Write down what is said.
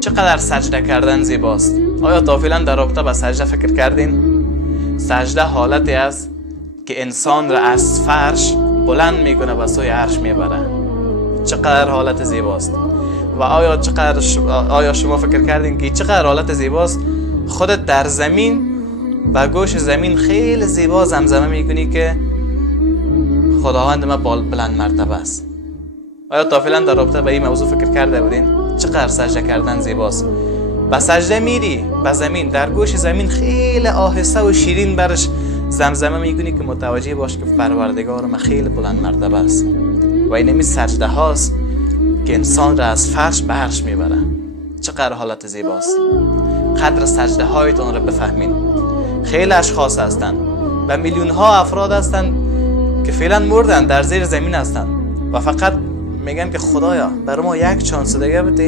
چقدر سجده کردن زیباست. آیا تا فعلا در رابطه با سجده فکر کردین؟ سجده حالتی است که انسان را از فرش بلند میکنه و سوی عرش میبره. چقدر حالت زیباست. و آیا شما فکر کردین که چقدر حالت زیباست؟ خودت در زمین و گوش زمین خیلی زیبا زمزمه میکنی که خداوند ما بلند مرتبه است. آیا تا فعلا در رابطه با این موضوع فکر کرده بودین؟ چقدر سجده کردن زیباست. و سجده میری به زمین، در گوش زمین خیلی آهسته و شیرین برش زمزمه میکنی که متوجه باش که پروردگار ما خیلی بلند مرتبه است. و اینمی سجده هاست که انسان را از فرش به عرش میبره. چقدر حالت زیباست. قدر سجده هایتون را بفهمین. خیلی اشخاص هستند و میلیون ها افراد هستند که فعلا مردن، در زیر زمین هستند و فقط میگن که خدایا برای ما یک چانس دیگه بده.